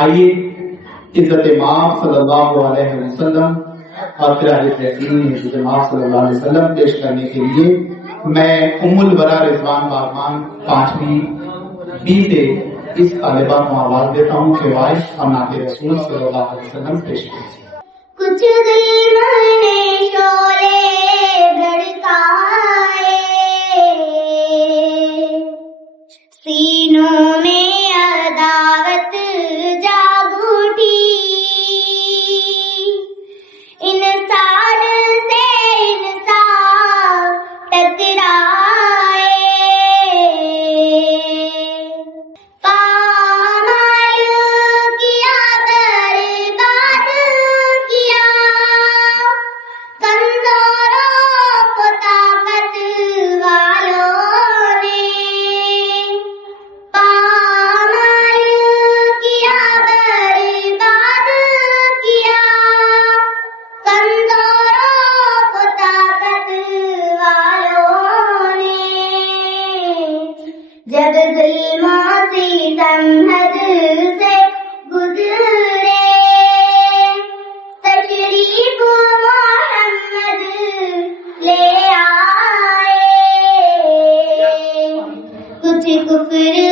آئیے عزت مآب صلی اللہ علیہ وسلم اور پھر عزت مآب صلی اللہ علیہ وسلم پیش کرنے کے لیے میں ام الورا رضوان باغبان 5ویں بی سے اس طالبہ کو آواز دیتا ہوں کہ وائس اور نعت رسول صلی اللہ علیہ وسلم پیش کیجیے۔ کچھ دل میں شعلے بھڑکائے، سینوں میں عداوت جاگ اٹھی، انسان سے انسان ٹکرائے، پامال کیا برباد کیا، کمزوروں کو طاقت والوں نے، پامال کیا برباد کیا، کمزوروں کو طاقت والوں نے، جب ظلم و ستم حد سے گزرے، تشریف محمد لے آئے، کچھ کفر